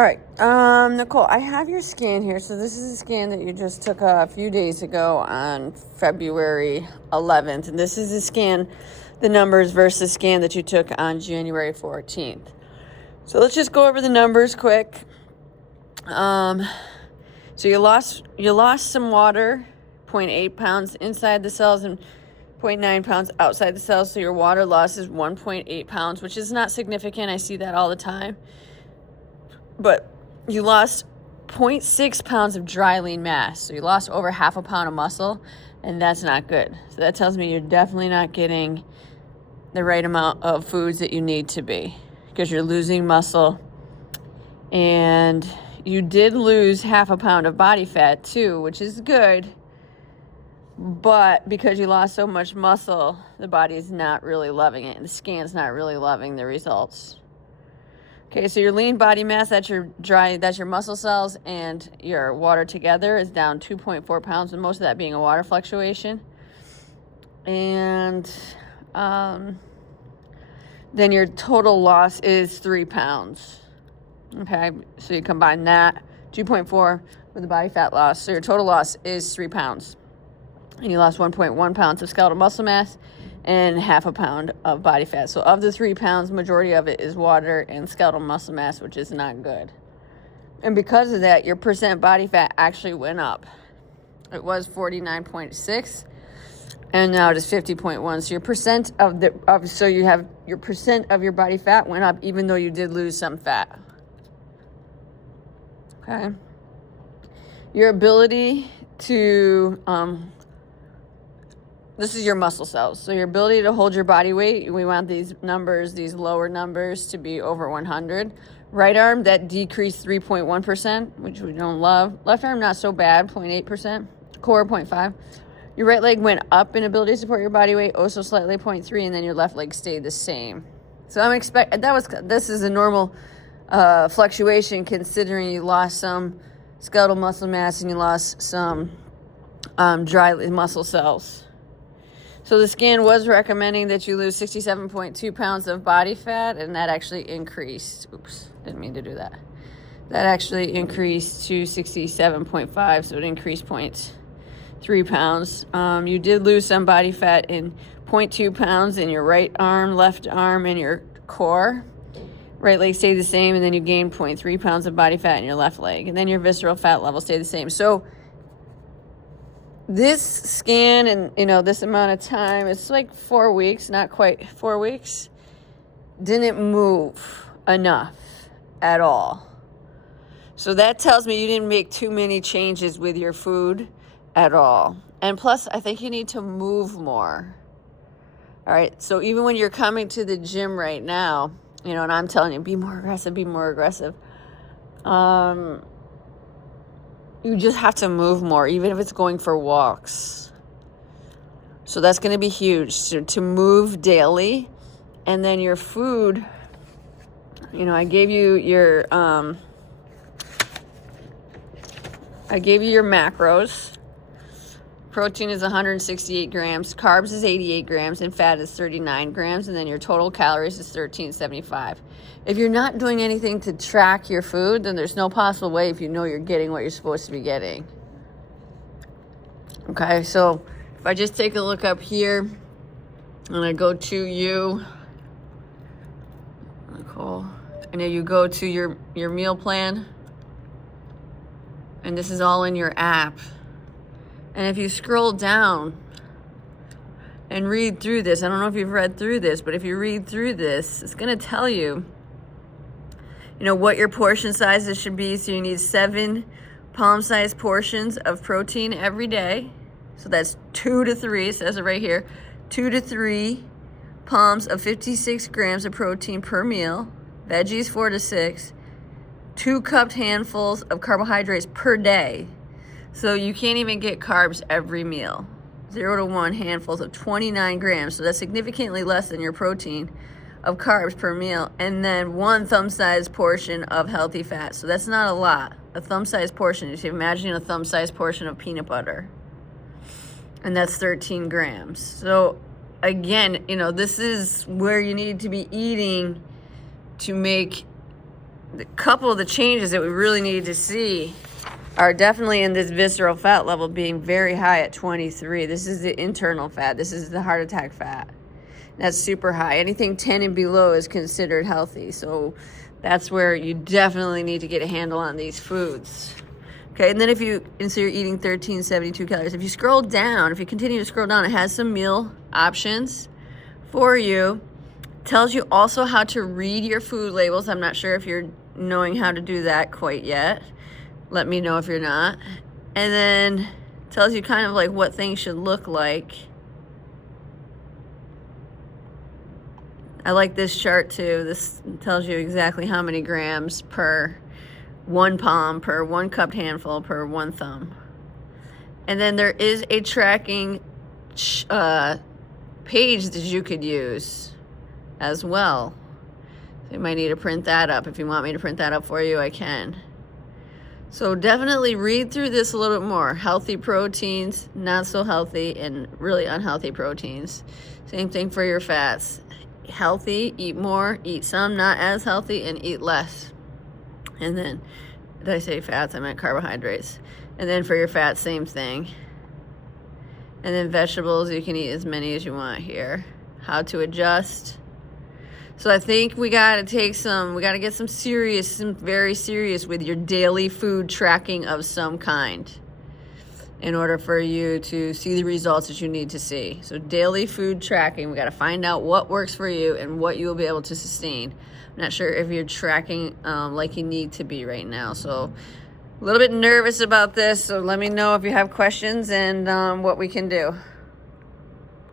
All right, Nicole, I have your scan here. So this is a scan that you just took a few days ago on February 11th. And this is a scan, the numbers versus scan that you took on January 14th. So let's just go over the numbers quick. So you lost some water, 0.8 pounds inside the cells and 0.9 pounds outside the cells. So your water loss is 1.8 pounds, which is not significant. I see that all the time. But you lost 0.6 pounds of dry lean mass. So you lost over half a pound of muscle, and that's not good. So that tells me you're definitely not getting the right amount of foods that you need to be, because you're losing muscle. And you did lose half a pound of body fat too, which is good. But because you lost so much muscle, the body is not really loving it. The scan's not really loving the results. Okay, so your lean body mass, that's your muscle cells, and your water together is down 2.4 pounds, and most of that being a water fluctuation. And then your total loss is 3 pounds. Okay, so you combine that, 2.4 with the body fat loss. So your total loss is 3 pounds. And you lost 1.1 pounds of skeletal muscle mass and half a pound of body fat. So of the 3 pounds, majority of it is water and skeletal muscle mass, which is not good. And because of that, your percent body fat actually went up. It was 49.6, and now it is 50.1. So your percent your percent of your body fat went up, even though you did lose some fat. Okay. Your ability to this is your muscle cells. So your ability to hold your body weight, we want these numbers, these lower numbers, to be over 100. Right arm, that decreased 3.1%, which we don't love. Left arm, not so bad, 0.8%. Core, 0.5. Your right leg went up in ability to support your body weight, also slightly, 0.3, and then your left leg stayed the same. So this is a normal fluctuation, considering you lost some skeletal muscle mass and you lost some dry muscle cells. So the scan was recommending that you lose 67.2 pounds of body fat, and that actually increased. Oops, didn't mean to do that. That actually increased to 67.5, so it increased 0.3 pounds. You did lose some body fat in 0.2 pounds in your right arm, left arm, and your core. Right leg stayed the same, and then you gained 0.3 pounds of body fat in your left leg. And then your visceral fat level stayed the same. So this scan and, this amount of time, it's like 4 weeks, not quite 4 weeks, didn't move enough at all. So that tells me you didn't make too many changes with your food at all. And plus, I think you need to move more. All right, so even when you're coming to the gym right now, and I'm telling you, be more aggressive. You just have to move more, even if it's going for walks. So that's going to be huge, to move daily. And then your food, I gave you your macros. Protein is 168 grams, carbs is 88 grams, and fat is 39 grams, and then your total calories is 1375. If you're not doing anything to track your food, then there's no possible way if you know you're getting what you're supposed to be getting. Okay, so if I just take a look up here, and I go to you, Nicole, and then you go to your meal plan, and this is all in your app. And if you scroll down and read through this, I don't know if you've read through this, but if you read through this, it's going to tell you, what your portion sizes should be. So you need 7 palm-sized portions of protein every day. So that's 2 to 3, it says it right here, 2 to 3 palms of 56 grams of protein per meal. Veggies, 4 to 6. 2 cupped handfuls of carbohydrates per day. So you can't even get carbs every meal. 0 to 1 handfuls of 29 grams. So that's significantly less than your protein of carbs per meal. And then 1 thumb-sized portion of healthy fat. So that's not a lot. A thumb-sized portion. You should imagine a thumb-sized portion of peanut butter. And that's 13 grams. So again, this is where you need to be eating to make the couple of the changes that we really need to see are definitely in this visceral fat level being very high at 23. This is the internal fat. This is the heart attack fat. That's super high. Anything 10 and below is considered healthy. So that's where you definitely need to get a handle on these foods. Okay, and then so you're eating 1372 calories. If you scroll down, if you continue to scroll down, it has some meal options for you. It tells you also how to read your food labels. I'm not sure if you're knowing how to do that quite yet. Let me know if you're not. And then tells you kind of like what things should look like. I like this chart too. This tells you exactly how many grams per 1 palm, per 1 cupped handful, per 1 thumb. And then there is a tracking page that you could use as well. So you might need to print that up. If you want me to print that up for you, I can. So definitely read through this a little bit more. Healthy proteins, not so healthy, and really unhealthy proteins. Same thing for your fats. Healthy, eat more, eat some not as healthy, and eat less. And then, did I say fats? I meant carbohydrates. And then for your fats, same thing. And then vegetables, you can eat as many as you want here. How to adjust. So I think we got to get some very serious with your daily food tracking of some kind in order for you to see the results that you need to see. So daily food tracking, we got to find out what works for you and what you will be able to sustain. I'm not sure if you're tracking like you need to be right now. So a little bit nervous about this. So let me know if you have questions and what we can do.